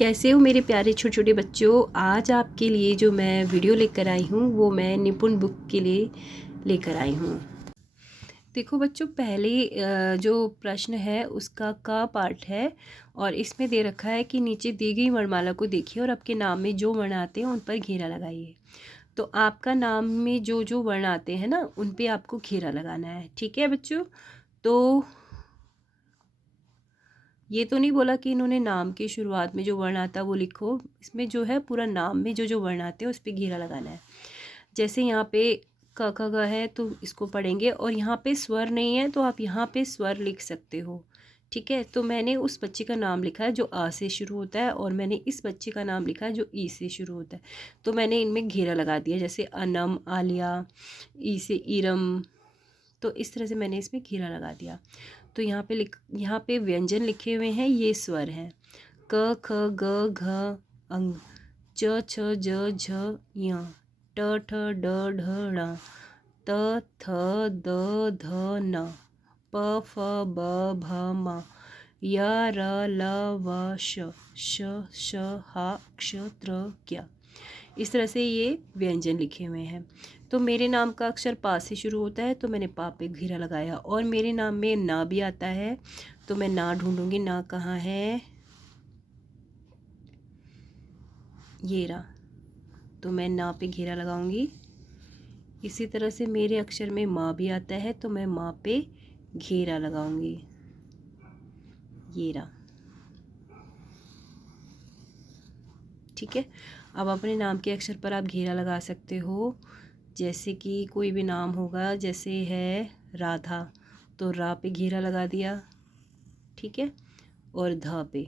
कैसे हो मेरे प्यारे छोटे छोटे बच्चों। आज आपके लिए जो मैं वीडियो लेकर आई हूँ वो मैं निपुण बुक के लिए लेकर आई हूँ। देखो बच्चों, पहले जो प्रश्न है उसका का पार्ट है और इसमें दे रखा है कि नीचे दी गई वर्णमाला को देखिए और आपके नाम में जो वर्ण आते हैं उन पर घेरा लगाइए। तो आपका नाम में जो जो वर्ण आते हैं ना उन पे आपको घेरा लगाना है। ठीक है बच्चों, तो ये तो नहीं बोला कि इन्होंने नाम की शुरुआत में जो वर्ण आता है वो लिखो। इसमें जो है पूरा नाम में जो जो वर्ण आते हैं उस पर घेरा लगाना है। जैसे यहाँ पे क ख ग है तो इसको पढ़ेंगे और यहाँ पे स्वर नहीं है तो आप यहाँ पे स्वर लिख सकते हो। ठीक है, तो मैंने उस बच्चे का नाम लिखा है जो आ से शुरू होता है और मैंने इस बच्चे का नाम लिखा है जो ई से शुरू होता है। तो मैंने इनमें घेरा लगा दिया, जैसे अनम, आलिया, ई से इरम। तो इस तरह से मैंने इसमें घेरा लगा दिया। तो यहाँ पे व्यंजन लिखे हुए हैं, ये स्वर हैं। क ख ग घ अंग, च छ ज झ य, ट ठ ड ढ ण, त थ द ध न, प फ ब भ म, य र ल व श, श ह क्ष त्र ज्ञ। इस तरह से ये व्यंजन लिखे हुए हैं। तो मेरे नाम का अक्षर पा से शुरू होता है तो मैंने पा पे घेरा लगाया। और मेरे नाम में ना भी आता है तो मैं ना ढूंढूंगी, ना कहाँ है, ये रहा। तो मैं ना पे घेरा लगाऊंगी। इसी तरह से मेरे अक्षर में माँ भी आता है तो मैं माँ पे घेरा लगाऊंगी, ये रहा। ठीक है, अब अपने नाम के अक्षर पर आप घेरा लगा सकते हो। जैसे कि कोई भी नाम होगा, जैसे है राधा, तो रा पे घेरा लगा दिया। ठीक है, और ध पे।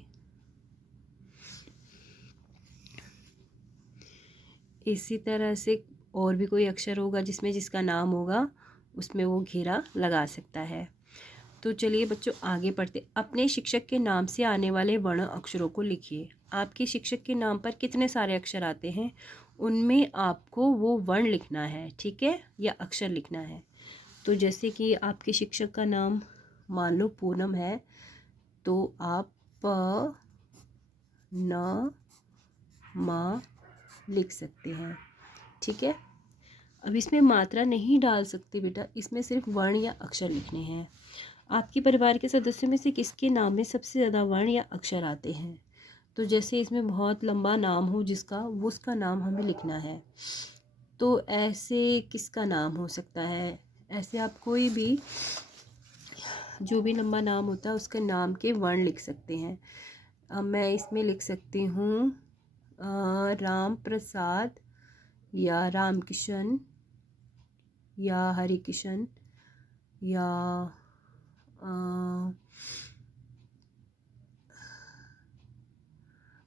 इसी तरह से और भी कोई अक्षर होगा जिसमें जिसका नाम होगा उसमें वो घेरा लगा सकता है। तो चलिए बच्चों आगे पढ़ते। अपने शिक्षक के नाम से आने वाले वर्ण अक्षरों को लिखिए। आपके शिक्षक के नाम पर कितने सारे अक्षर आते हैं उनमें आपको वो वर्ण लिखना है, ठीक है, या अक्षर लिखना है। तो जैसे कि आपके शिक्षक का नाम मान लो पूनम है तो आप प न म लिख सकते हैं। ठीक है, अब इसमें मात्रा नहीं डाल सकते बेटा, इसमें सिर्फ वर्ण या अक्षर लिखने हैं। आपके परिवार के सदस्यों में से किसके नाम में सबसे ज़्यादा वर्ण या अक्षर आते हैं। तो जैसे इसमें बहुत लंबा नाम हो जिसका, वो उसका नाम हमें लिखना है। तो ऐसे किसका नाम हो सकता है, ऐसे आप कोई भी जो भी लंबा नाम होता है उसके नाम के वर्ण लिख सकते हैं। अब मैं इसमें लिख सकती हूँ राम प्रसाद या राम किशन या हरि किशन या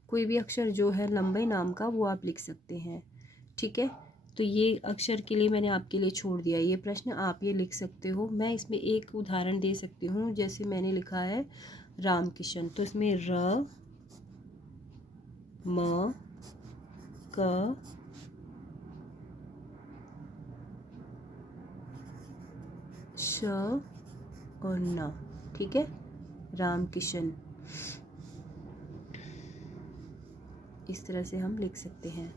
कोई भी अक्षर जो है लंबे नाम का वो आप लिख सकते हैं। ठीक है, तो ये अक्षर के लिए मैंने आपके लिए छोड़ दिया ये प्रश्न, आप ये लिख सकते हो। मैं इसमें एक उदाहरण दे सकती हूँ, जैसे मैंने लिखा है राम किशन, तो इसमें र म क श और न। ठीक है, राम किशन, इस तरह से हम लिख सकते हैं।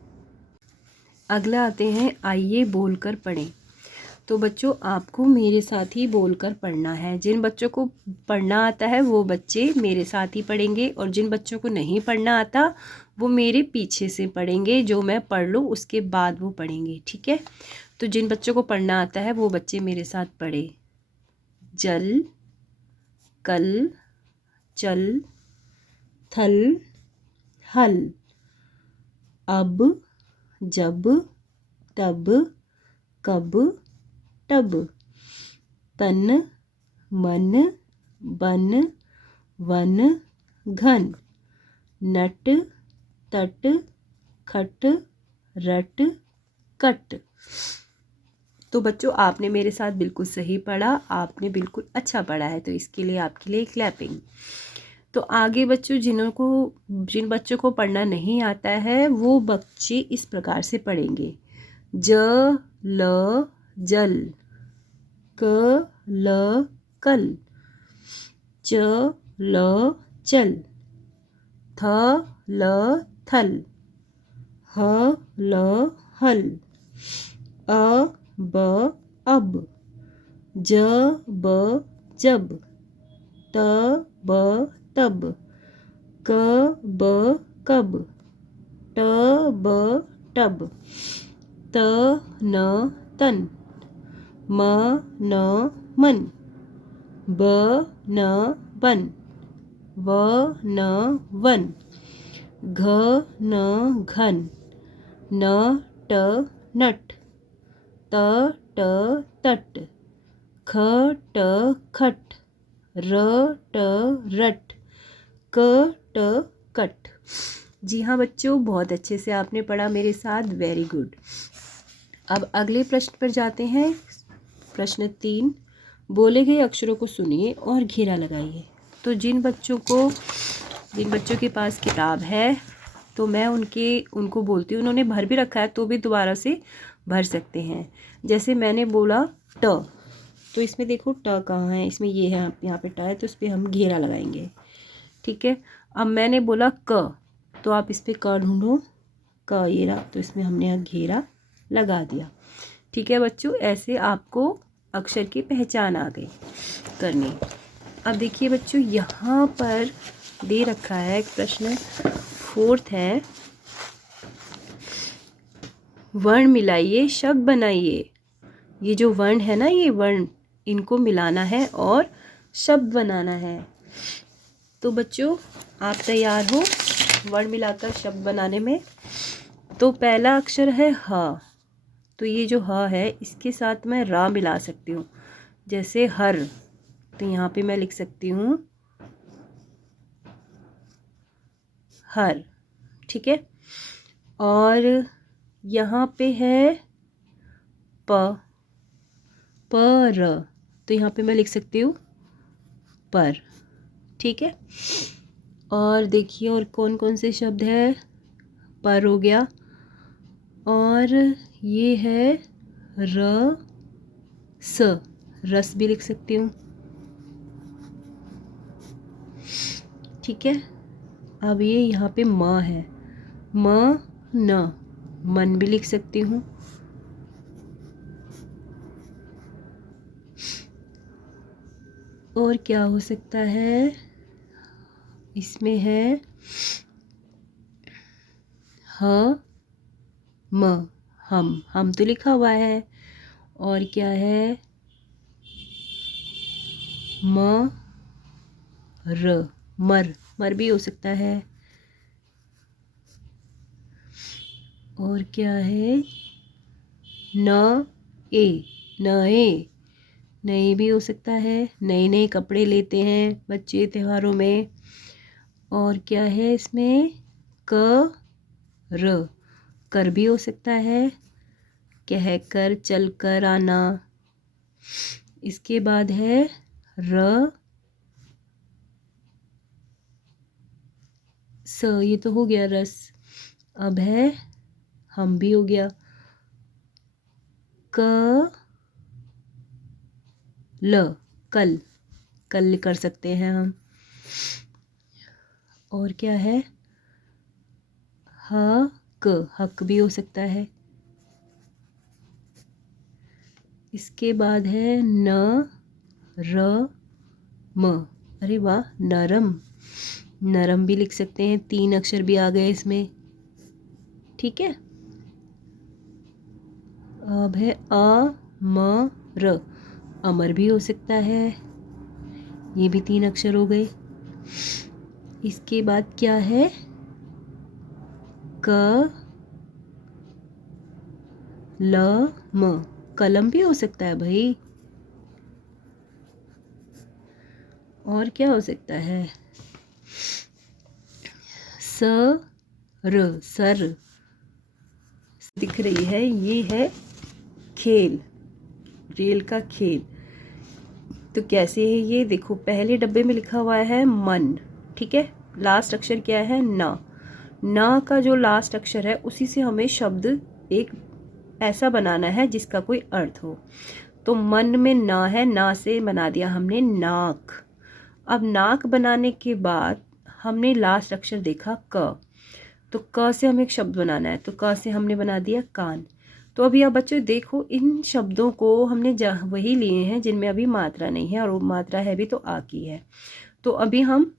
अगला आते हैं, आइए बोलकर पढ़ें। तो बच्चों आपको मेरे साथ ही बोलकर पढ़ना है। जिन बच्चों को पढ़ना आता है वो बच्चे मेरे साथ ही पढ़ेंगे और जिन बच्चों को नहीं पढ़ना आता वो मेरे पीछे से पढ़ेंगे। जो मैं पढ़ लूँ उसके बाद वो पढ़ेंगे। ठीक है, तो जिन बच्चों को पढ़ना आता है वो बच्चे मेरे साथ पढ़े। जल, कल, चल, थल, हल, अब, जब, तब, कब, टब, तन, मन, बन, वन, घन, नट, तट, खट, रट, कट। तो बच्चों आपने मेरे साथ बिल्कुल सही पढ़ा, आपने बिल्कुल अच्छा पढ़ा है, तो इसके लिए आपके लिए क्लैपिंग। तो आगे बच्चों जिन बच्चों को पढ़ना नहीं आता है वो बच्चे इस प्रकार से पढ़ेंगे। ज ल जल, क ल कल, च ल चल, थ ल थल, ह ल हल, अ ब अब, ज ब जब, त ब तब, क ब कब, ट ब टब, त न तन, म न मन, ब न बन, व न वन, घ न घन, न ट नट, त ट तट, ख ट खट, र ट रट, क ट कट। जी हाँ बच्चों, बहुत अच्छे से आपने पढ़ा मेरे साथ, वेरी गुड। अब अगले प्रश्न पर जाते हैं। प्रश्न 3, बोले गए अक्षरों को सुनिए और घेरा लगाइए। तो जिन बच्चों के पास किताब है तो मैं उनको बोलती हूँ, उन्होंने भर भी रखा है तो भी दोबारा से भर सकते हैं। जैसे मैंने बोला ट, तो इसमें देखो ट कहाँ है, इसमें ये है, यहाँ पे ट है, तो इस पर हम घेरा लगाएंगे। ठीक है। अब मैंने बोला क, तो आप इस पर क ढूंढो, क ये रहा, तो इसमें हमने यहाँ घेरा लगा दिया। ठीक है बच्चों, ऐसे आपको अक्षर की पहचान आ गई करनी। अब देखिए बच्चों, यहाँ पर दे रखा है एक प्रश्न, 4th है, वर्ण मिलाइए शब्द बनाइए। ये जो वर्ण है ना, ये वर्ण, इनको मिलाना है और शब्द बनाना है। तो बच्चों आप तैयार हो वर्ण मिलाकर शब्द बनाने में? तो पहला अक्षर है ह, तो ये जो ह है इसके साथ मैं रा मिला सकती हूँ, जैसे हर, तो यहाँ पे मैं लिख सकती हूँ हर। ठीक है। और यहाँ पे है पर, तो यहाँ पे मैं लिख सकती हूँ पर। ठीक है। और देखिए और कौन कौन से शब्द है, पर हो गया, और ये है रस भी लिख सकती हूँ। ठीक है। अब ये यहाँ पे म है, मन भी लिख सकती हूँ। और क्या हो सकता है, इसमें है हम तो लिखा हुआ है। और क्या है, मर भी हो सकता है। और क्या है, नए भी हो सकता है, नए कपड़े लेते हैं बच्चे त्योहारों में। और क्या है इसमें, कर भी हो सकता है, कह कर, चल कर, आना। इसके बाद है ये तो हो गया रस। अब है हम भी हो गया, कल कर सकते हैं हम। और क्या है, हक भी हो सकता है। इसके बाद है अरे वाह, नरम भी लिख सकते हैं, 3 अक्षर भी आ गए इसमें। ठीक है। अब है अमर भी हो सकता है, ये भी 3 अक्षर हो गए। इसके बाद क्या है, कलम भी हो सकता है भाई। और क्या हो सकता है, सर दिख रही है, ये है खेल, रेल का खेल। तो कैसे है ये, देखो पहले डब्बे में लिखा हुआ है मन। ठीक है। लास्ट अक्षर क्या है, ना का जो लास्ट अक्षर है उसी से हमें शब्द एक ऐसा बनाना है जिसका कोई अर्थ हो। तो मन में ना है, ना से बना दिया हमने नाक। अब नाक बनाने के बाद हमने लास्ट अक्षर देखा क, तो क से हमें एक शब्द बनाना है, तो क से हमने बना दिया कान। तो अभी आप बच्चों देखो, इन शब्दों को हमने वही लिए हैं जिनमें अभी मात्रा नहीं है, और वो मात्रा है भी तो आ की है। तो अभी हम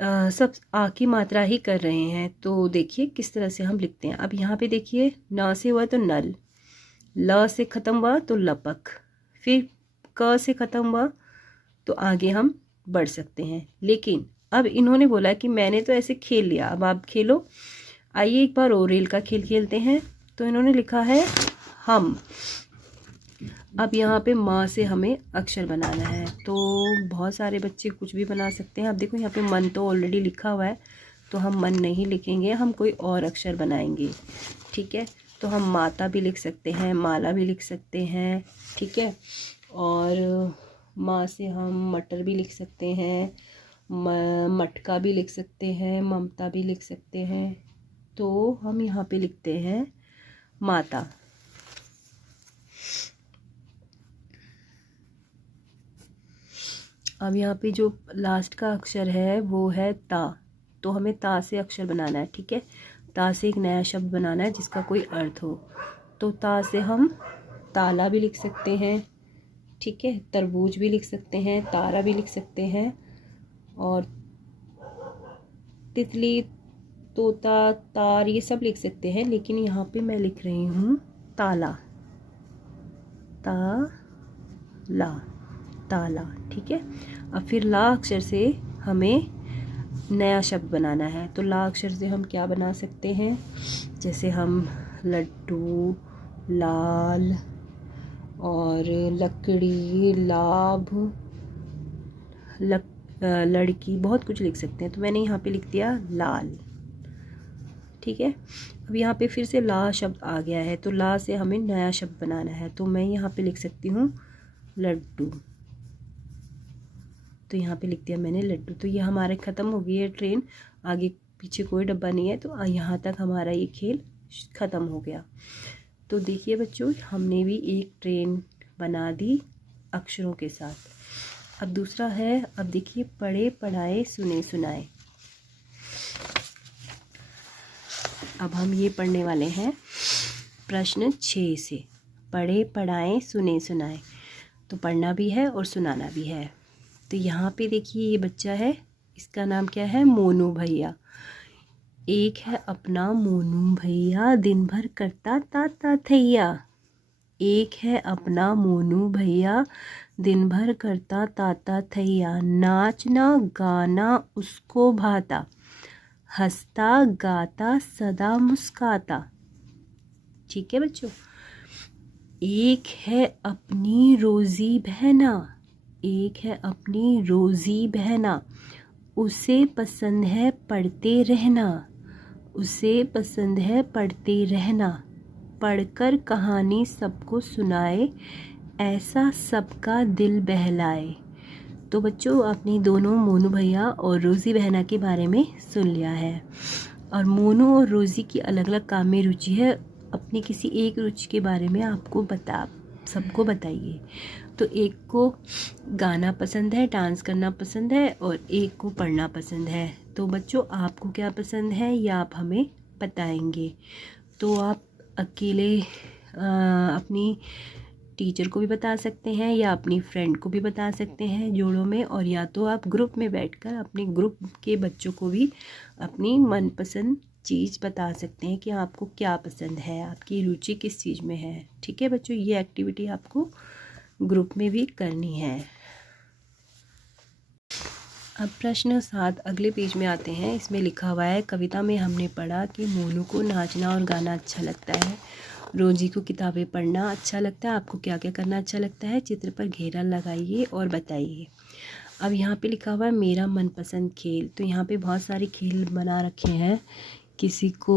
सब आ की मात्रा ही कर रहे हैं। तो देखिए किस तरह से हम लिखते हैं। अब यहाँ पे देखिए, न से हुआ तो नल, ल से ख़त्म हुआ तो लपक, फिर क से ख़त्म हुआ तो आगे हम बढ़ सकते हैं। लेकिन अब इन्होंने बोला कि मैंने तो ऐसे खेल लिया, अब आप खेलो। आइए एक बार और रेल का खेल खेलते हैं। तो इन्होंने लिखा है हम। अब यहाँ पे माँ से हमें अक्षर बनाना है। तो बहुत सारे बच्चे कुछ भी बना सकते हैं। अब देखो यहाँ पे मन तो ऑलरेडी लिखा हुआ है, तो हम मन नहीं लिखेंगे, हम कोई और अक्षर बनाएंगे। ठीक है, तो हम माता भी लिख सकते हैं, माला भी लिख सकते हैं। ठीक है, और माँ से हम मटर भी लिख सकते हैं, मटका भी लिख सकते हैं, ममता भी लिख सकते हैं। तो हम यहाँ पे लिखते हैं माता। अब यहाँ पे जो लास्ट का अक्षर है वो है ता, तो हमें ता से अक्षर बनाना है। ठीक है, ता से एक नया शब्द बनाना है जिसका कोई अर्थ हो। तो ता से हम ताला भी लिख सकते हैं। ठीक है, तरबूज भी लिख सकते हैं, तारा भी लिख सकते हैं, और तितली, तोता, तार, ये सब लिख सकते हैं। लेकिन यहाँ पे मैं लिख रही हूँ ताला, ताला, ताला। ठीक है, अब फिर ला अक्षर से हमें नया शब्द बनाना है। तो ला अक्षर से हम क्या बना सकते हैं, जैसे हम लड्डू, लाल, और लकड़ी, लाभ, लड़की, बहुत कुछ लिख सकते हैं। तो मैंने यहाँ पे लिख दिया लाल। ठीक है, अब यहाँ पे फिर से ला शब्द आ गया है, तो ला से हमें नया शब्द बनाना है। तो मैं यहाँ पे लिख सकती हूँ लड्डू। तो यहाँ पे लिख दिया मैंने लड्डू। तो ये हमारे ख़त्म हो गई है ट्रेन, आगे पीछे कोई डब्बा नहीं है। तो यहाँ तक हमारा ये खेल ख़त्म हो गया। तो देखिए बच्चों, हमने भी एक ट्रेन बना दी अक्षरों के साथ। अब दूसरा है, अब देखिए, पढ़े पढ़ाए सुने सुनाए। अब हम ये पढ़ने वाले हैं प्रश्न 6 से। पढ़े पढ़ाए सुने सुनाए, तो पढ़ना भी है और सुनाना भी है। तो यहाँ पे देखिए, ये बच्चा है, इसका नाम क्या है, मोनू भैया। एक है अपना मोनू भैया, दिन भर करता ताता थैया। एक है अपना मोनू भैया, दिन भर करता ताता थैया। नाचना गाना उसको भाता, हंसता गाता सदा मुस्काता। ठीक है बच्चों। एक है अपनी रोजी बहना, एक है अपनी रोजी बहना, उसे पसंद है पढ़ते रहना, उसे पसंद है पढ़ते रहना। पढ़कर कहानी सबको सुनाए, ऐसा सबका दिल बहलाए। तो बच्चों, आपने दोनों मोनू भैया और रोज़ी बहना के बारे में सुन लिया है। और मोनू और रोज़ी की अलग अलग काम में रुचि है। अपनी किसी एक रुचि के बारे में आपको सबको बताइए। तो एक को गाना पसंद है, डांस करना पसंद है, और एक को पढ़ना पसंद है। तो बच्चों, आपको क्या पसंद है या आप हमें बताएंगे। तो आप अकेले अपनी टीचर को भी बता सकते हैं या अपनी फ्रेंड को भी बता सकते हैं जोड़ों में, और या तो आप ग्रुप में बैठकर अपने ग्रुप के बच्चों को भी अपनी मनपसंद चीज़ बता सकते हैं कि आपको क्या पसंद है, आपकी रुचि किस चीज़ में है। ठीक है बच्चों, ये एक्टिविटी आपको ग्रुप में भी करनी है। अब प्रश्न 7 अगले पेज में आते हैं। इसमें लिखा हुआ है, कविता में हमने पढ़ा कि मोनू को नाचना और गाना अच्छा लगता है, रोजी को किताबें पढ़ना अच्छा लगता है। आपको क्या क्या करना अच्छा लगता है, चित्र पर घेरा लगाइए और बताइए। अब यहाँ पे लिखा हुआ है मेरा मनपसंद खेल। तो यहाँ पे बहुत सारे खेल बना रखे हैं। किसी को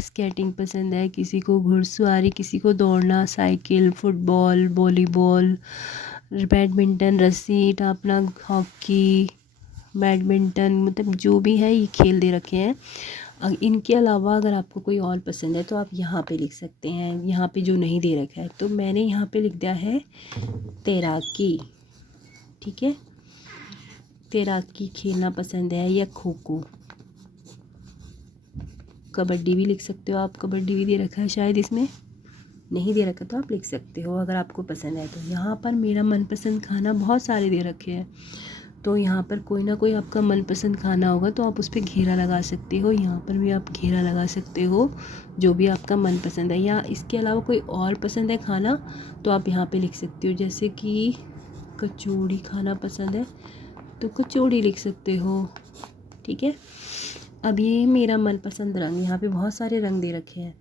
स्केटिंग पसंद है, किसी को घुड़सवारी, किसी को दौड़ना, साइकिल, फुटबॉल, वॉलीबॉल, बैडमिंटन, रस्सी टापना, हॉकी, बैडमिंटन, मतलब जो भी है ये खेल दे रखे हैं। इनके अलावा अगर आपको कोई और पसंद है तो आप यहाँ पे लिख सकते हैं, यहाँ पे जो नहीं दे रखा है। तो मैंने यहाँ पे लिख दिया है तैराकी। ठीक है, तैराकी खेलना पसंद है या खो खो। कबड्डी भी लिख सकते हो आप, कबड्डी भी दे रखा है शायद, इसमें नहीं दे रखा तो आप लिख सकते हो अगर आपको पसंद है तो। यहाँ पर मेरा मनपसंद खाना बहुत सारे दे रखे हैं, तो यहाँ पर कोई ना कोई आपका मनपसंद खाना होगा तो आप उस पर घेरा लगा सकते हो। यहाँ पर भी आप घेरा लगा सकते हो जो भी आपका मनपसंद है, या इसके अलावा कोई और पसंद है खाना तो आप यहाँ पे लिख सकते हो। जैसे कि कचौड़ी खाना पसंद है तो कचौड़ी लिख सकते हो, ठीक है। अब ये मेरा मनपसंद रंग, यहाँ पे बहुत सारे रंग दे रखे हैं,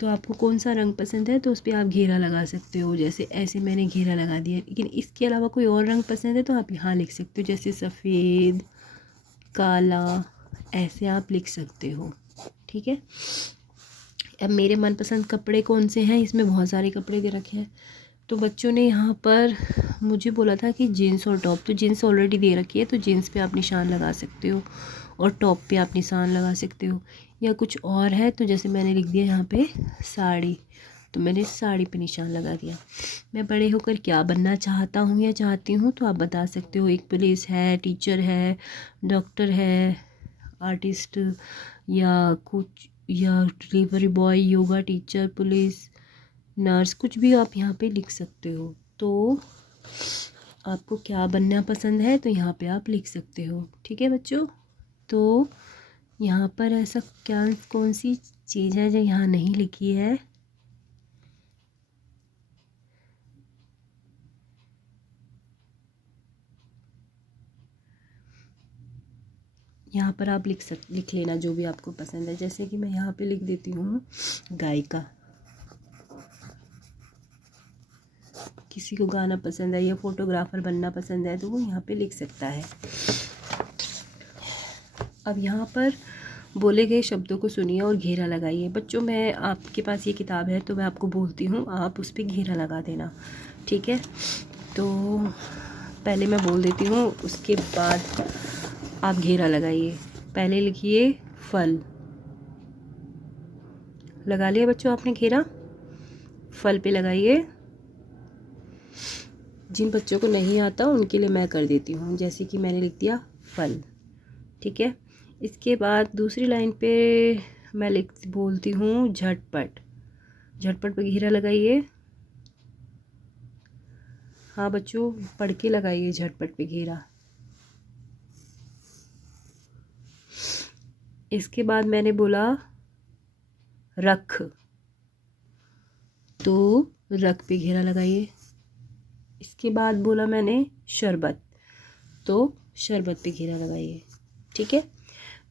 तो आपको कौन सा रंग पसंद है तो उस पर आप घेरा लगा सकते हो। जैसे ऐसे मैंने घेरा लगा दिया, लेकिन इसके अलावा कोई और रंग पसंद है तो आप यहाँ लिख सकते हो, जैसे सफ़ेद, काला, ऐसे आप लिख सकते हो, ठीक है। अब मेरे मनपसंद कपड़े कौन से हैं, इसमें बहुत सारे कपड़े दे रखे हैं, तो बच्चों ने यहाँ पर मुझे बोला था कि जीन्स और टॉप, तो जीन्स ऑलरेडी दे रखी है तो जीन्स पे आप निशान लगा सकते हो और टॉप पे आप निशान लगा सकते हो। या कुछ और है तो जैसे मैंने लिख दिया यहाँ पे साड़ी, तो मैंने साड़ी पे निशान लगा दिया। मैं बड़े होकर क्या बनना चाहता हूँ या चाहती हूँ तो आप बता सकते हो। एक पुलिस है, टीचर है, डॉक्टर है, आर्टिस्ट, या कुछ, या delivery boy, yoga teacher, police, nurse, कुछ भी आप यहाँ पे लिख सकते हो। तो आपको क्या बनना पसंद है तो यहाँ पे आप लिख सकते हो, ठीक है बच्चों। तो यहाँ पर ऐसा क्या, कौन सी चीज़ है जो यहाँ नहीं लिखी है, यहाँ पर आप लिख लेना जो भी आपको पसंद है। जैसे कि मैं यहाँ पे लिख देती हूँ गायिका, किसी को गाना पसंद है या फोटोग्राफर बनना पसंद है तो वो यहाँ पे लिख सकता है। अब यहाँ पर बोले गए शब्दों को सुनिए और घेरा लगाइए। बच्चों, मैं आपके पास ये किताब है तो मैं आपको बोलती हूँ, आप उस पर घेरा लगा देना, ठीक है। तो पहले मैं बोल देती हूँ, उसके बाद आप घेरा लगाइए। पहले लिखिए फल, लगा लिया बच्चों आपने घेरा, फल पे लगाइए। जिन बच्चों को नहीं आता उनके लिए मैं कर देती हूँ, जैसे कि मैंने लिख दिया फल, ठीक है। इसके बाद दूसरी लाइन पे मैं बोलती हूँ झटपट, झटपट पे घेरा लगाइए। हाँ बच्चों, पढ़ के लगाइए झटपट पे घेरा। इसके बाद मैंने बोला रख, तो रख पे घेरा लगाइए। इसके बाद बोला मैंने शरबत, तो शरबत पे घेरा लगाइए, ठीक है।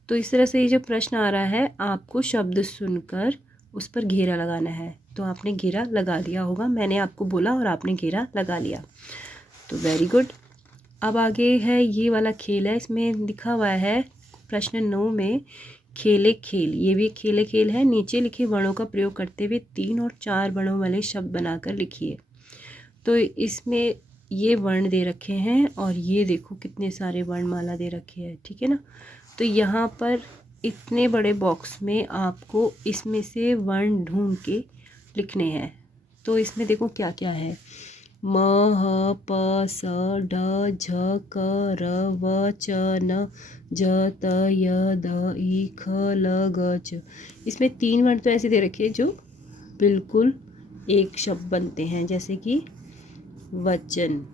तो इस तरह से ये जो प्रश्न आ रहा है, आपको शब्द सुनकर उस पर घेरा लगाना है, तो आपने घेरा लगा दिया होगा, मैंने आपको बोला और आपने घेरा लगा लिया, तो वेरी गुड। अब आगे है ये वाला खेल है, इसमें लिखा हुआ है प्रश्न 9 में खेले खेल, ये भी खेले खेल है। नीचे लिखे वर्णों का प्रयोग करते हुए 3 और 4 वर्णों वाले शब्द बनाकर लिखिए। तो इसमें ये वर्ण दे रखे हैं और ये देखो कितने सारे वर्णमाला दे रखे हैं, ठीक है ना। तो यहाँ पर इतने बड़े बॉक्स में आपको इसमें से वर्ण ढूंढ के लिखने हैं। तो इसमें देखो क्या क्या है, म, ह, प, स, ड, झ, क, र, व, च, न, ज, त, य, द, ई, ख, ल, ग, च। इसमें 3 वर्ण तो ऐसे दे रखे हैं जो बिल्कुल एक शब्द बनते हैं, जैसे कि वचन,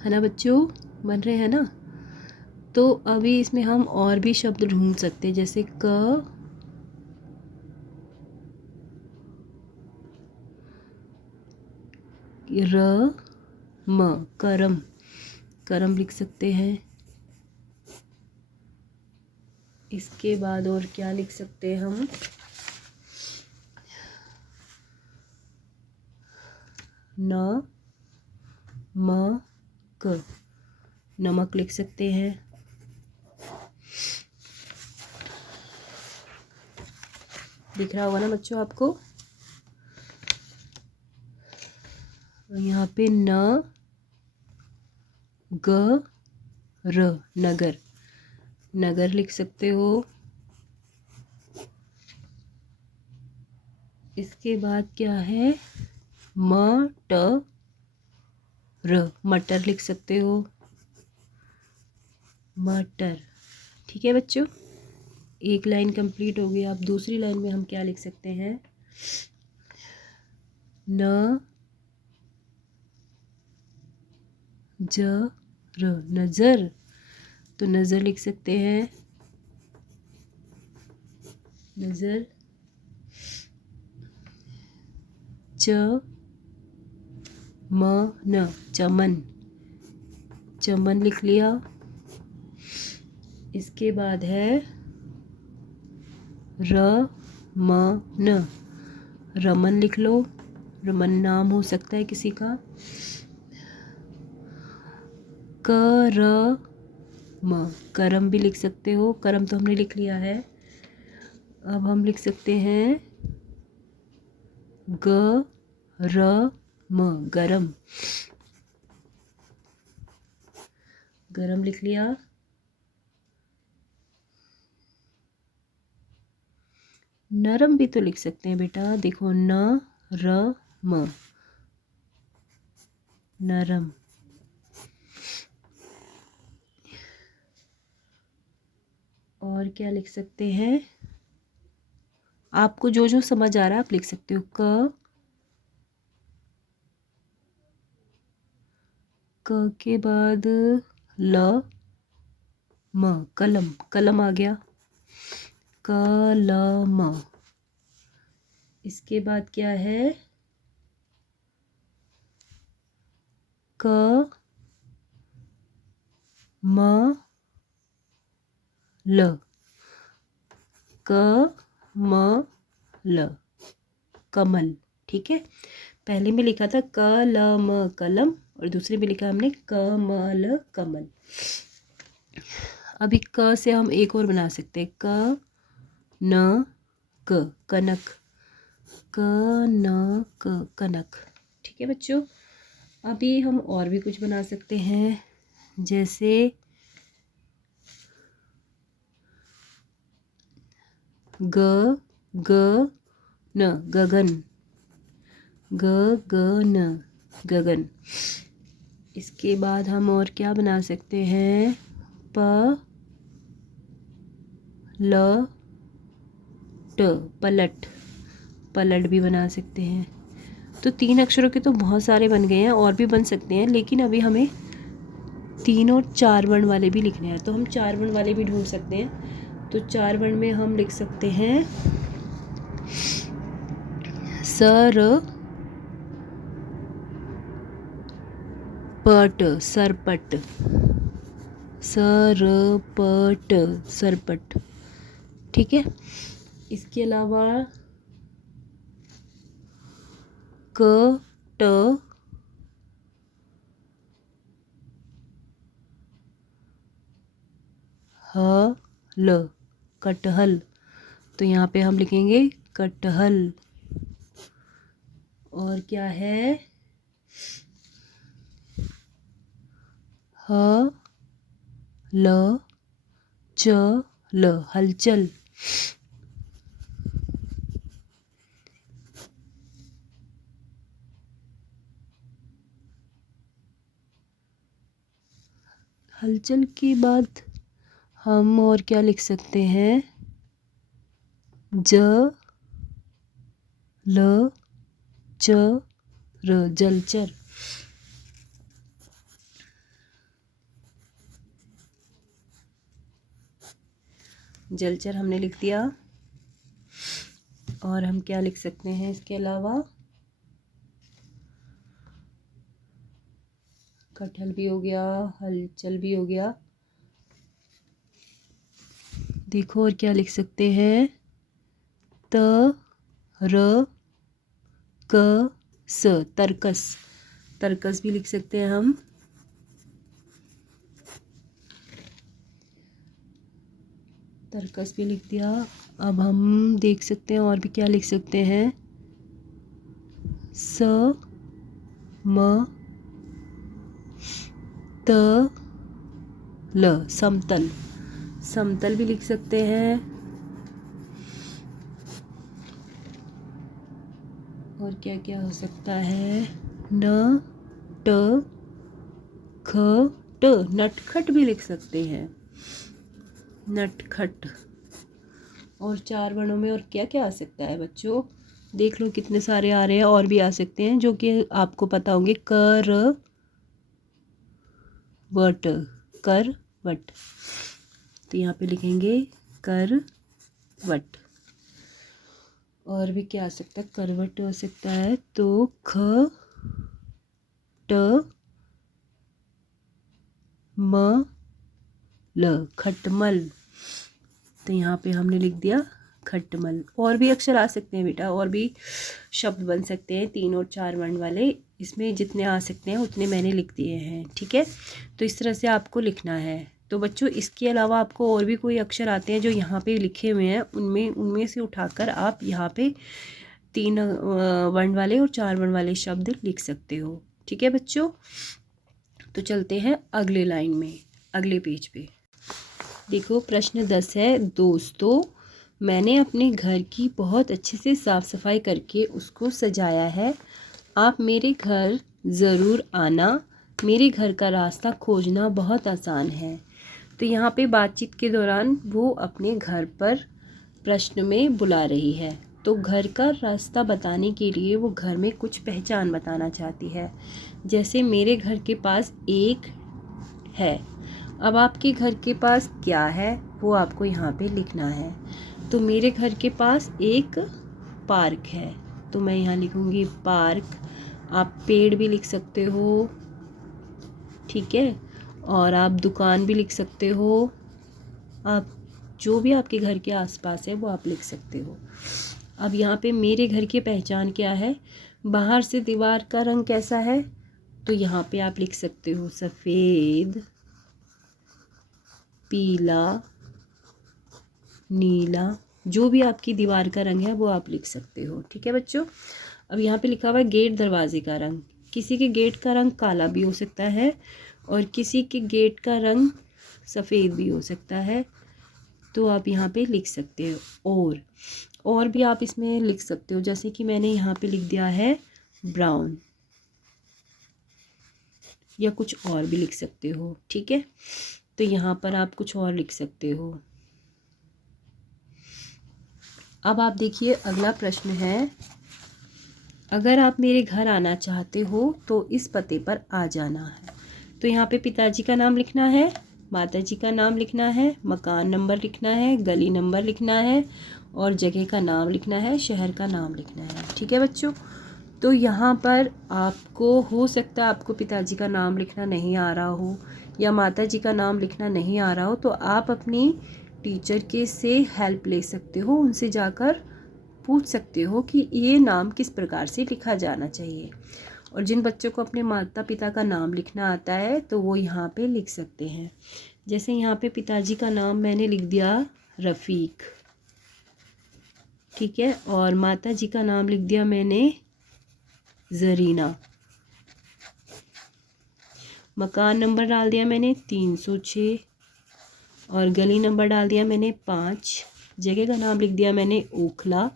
है ना बच्चों, बन रहे हैं ना। तो अभी इसमें हम और भी शब्द ढूंढ सकते हैं, जैसे क, र, म, करम, करम लिख सकते हैं। इसके बाद और क्या लिख सकते हैं हम, न, म, क, नमक लिख सकते हैं। दिख रहा होगा ना बच्चों आपको, यहाँ पे न, ग, र, नगर, नगर लिख सकते हो। इसके बाद क्या है, म, ट, मटर लिख सकते हो, मटर। ठीक है बच्चों, एक लाइन कंप्लीट हो गई। अब दूसरी लाइन में हम क्या लिख सकते हैं, न ज र, नज़र। तो नज़र लिख सकते हैं, नज़र। च म न, चमन, चमन लिख लिया। इसके बाद है र म न, रमन लिख लो, रमन नाम हो सकता है किसी का। करम, करम भी लिख सकते हो, करम तो हमने लिख लिया है। अब हम लिख सकते हैं गरम, गरम, गरम लिख लिया। नरम भी तो लिख सकते हैं बेटा, देखो न र म, नरम। और क्या लिख सकते हैं, आपको जो जो समझ आ रहा है आप लिख सकते हो। क के बाद ल म, कलम, कलम आ गया, कलम। इसके बाद क्या है, क म ल, क म ल, कमल। ठीक है, पहले में लिखा था कलम कलम, और दूसरे में लिखा हमने कमल कमल। अभी क से हम एक और बना सकते हैं, क न क, कनक, क न क, कनक। ठीक है बच्चों, अभी हम और भी कुछ बना सकते हैं, जैसे ग ग न, गगन, ग ग न, गगन। इसके बाद हम और क्या बना सकते हैं, प ल ट, पलट, पलट भी बना सकते हैं। तो 3 अक्षरों के तो बहुत सारे बन गए हैं, और भी बन सकते हैं, लेकिन अभी हमें 3 और 4 वर्ण वाले भी लिखने हैं, तो हम 4 वर्ण वाले भी ढूंढ सकते हैं। तो 4 वर्ण में हम लिख सकते हैं सर पट, सरपट, सरपट, सरपट। ठीक है, इसके अलावा क ट ह ल, कटहल। तो यहाँ पे हम लिखेंगे कटहल। और क्या है, ह ल च ल, हलचल। हलचल के बाद हम और क्या लिख सकते हैं, ज ल च र, जलचर। जलचर हमने लिख दिया। और हम क्या लिख सकते हैं इसके अलावा, कटहल भी हो गया, हलचल भी हो गया। देखो और क्या लिख सकते हैं, त र क स, तरकस, तरकस भी लिख सकते हैं हम। तरकस भी लिख दिया। अब हम देख सकते हैं और भी क्या लिख सकते हैं, स म त ल, समतल, समतल भी लिख सकते हैं। और क्या क्या हो सकता है, न ट ट, नटखट भी लिख सकते हैं, नटखट। और 4 वर्णों में और क्या क्या आ सकता है बच्चों, देख लो कितने सारे आ रहे हैं, और भी आ सकते हैं जो कि आपको पता होंगे। कर वट, कर वट, तो यहाँ पे लिखेंगे कर वट। और भी क्या आ सकता है, करवट हो सकता है, तो ख ट म ल, खटमल, तो यहाँ पे हमने लिख दिया खटमल। और भी अक्षर आ सकते हैं बेटा, और भी शब्द बन सकते हैं 3 और 4 वर्ण वाले, इसमें जितने आ सकते हैं उतने मैंने लिख दिए हैं, ठीक है। तो इस तरह से आपको लिखना है। तो बच्चों इसके अलावा आपको और भी कोई अक्षर आते हैं जो यहाँ पे लिखे हुए हैं, उनमें से उठाकर आप यहाँ पे 3 वर्ण वाले और 4 वर्ण वाले शब्द लिख सकते हो, ठीक है बच्चों। तो चलते हैं अगले लाइन में, अगले पेज पे। देखो प्रश्न 10 है, दोस्तों मैंने अपने घर की बहुत अच्छे से साफ़ सफाई करके उसको सजाया है, आप मेरे घर ज़रूर आना, मेरे घर का रास्ता खोजना बहुत आसान है। तो यहाँ पे बातचीत के दौरान वो अपने घर पर प्रश्न में बुला रही है, तो घर का रास्ता बताने के लिए वो घर में कुछ पहचान बताना चाहती है। जैसे मेरे घर के पास एक है, अब आपके घर के पास क्या है वो आपको यहाँ पे लिखना है। तो मेरे घर के पास एक पार्क है, तो मैं यहाँ लिखूँगी पार्क। आप पेड़ भी लिख सकते हो, ठीक है, और आप दुकान भी लिख सकते हो, आप जो भी आपके घर के आसपास है वो आप लिख सकते हो। अब यहाँ पे मेरे घर की पहचान क्या है, बाहर से दीवार का रंग कैसा है, तो यहाँ पे आप लिख सकते हो सफ़ेद, पीला, नीला, जो भी आपकी दीवार का रंग है वो आप लिख सकते हो, ठीक है बच्चों। अब यहाँ पे लिखा हुआ है गेट, दरवाजे का रंग। किसी के गेट का रंग काला भी हो सकता है और किसी के गेट का रंग सफ़ेद भी हो सकता है, तो आप यहाँ पे लिख सकते हो। और भी आप इसमें लिख सकते हो, जैसे कि मैंने यहाँ पे लिख दिया है ब्राउन, या कुछ और भी लिख सकते हो, ठीक है। तो यहाँ पर आप कुछ और लिख सकते हो। अब आप देखिए अगला प्रश्न है, अगर आप मेरे घर आना चाहते हो तो इस पते पर आ जाना है। तो यहाँ पे पिताजी का नाम लिखना है, माताजी का नाम लिखना है, मकान नंबर लिखना है, गली नंबर लिखना है और जगह का नाम लिखना है, शहर का नाम लिखना है, ठीक है बच्चों। तो यहाँ पर आपको हो सकता है आपको पिताजी का नाम लिखना नहीं आ रहा हो या माताजी का नाम लिखना नहीं आ रहा हो, तो आप अपनी टीचर के से हेल्प ले सकते हो, उनसे जाकर पूछ सकते हो कि ये नाम किस प्रकार से लिखा जाना चाहिए। और जिन बच्चों को अपने माता पिता का नाम लिखना आता है तो वो यहाँ पे लिख सकते हैं। जैसे यहाँ पे पिताजी का नाम मैंने लिख दिया रफ़ीक, ठीक है, और माता जी का नाम लिख दिया मैंने ज़रीना। मकान नंबर डाल दिया मैंने 306 और गली नंबर डाल दिया मैंने 5। जगह का नाम लिख दिया मैंने ओखला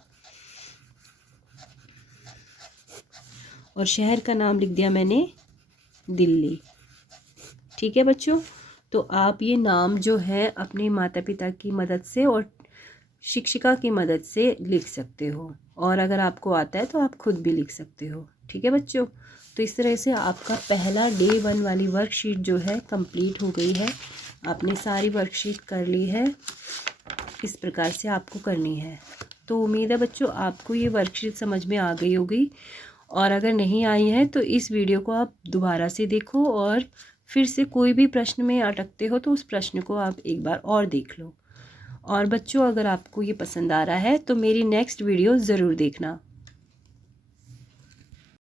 और शहर का नाम लिख दिया मैंने दिल्ली, ठीक है बच्चों। तो आप ये नाम जो है अपने माता पिता की मदद से और शिक्षिका की मदद से लिख सकते हो, और अगर आपको आता है तो आप खुद भी लिख सकते हो, ठीक है बच्चों। तो इस तरह से आपका पहला डे 1 वाली वर्कशीट जो है कंप्लीट हो गई है। आपने सारी वर्कशीट कर ली है, इस प्रकार से आपको करनी है। तो उम्मीद है बच्चों आपको ये वर्कशीट समझ में आ गई होगी, और अगर नहीं आई है तो इस वीडियो को आप दोबारा से देखो और फिर से कोई भी प्रश्न में अटकते हो तो उस प्रश्न को आप एक बार और देख लो। और बच्चों अगर आपको ये पसंद आ रहा है तो मेरी नेक्स्ट वीडियो ज़रूर देखना।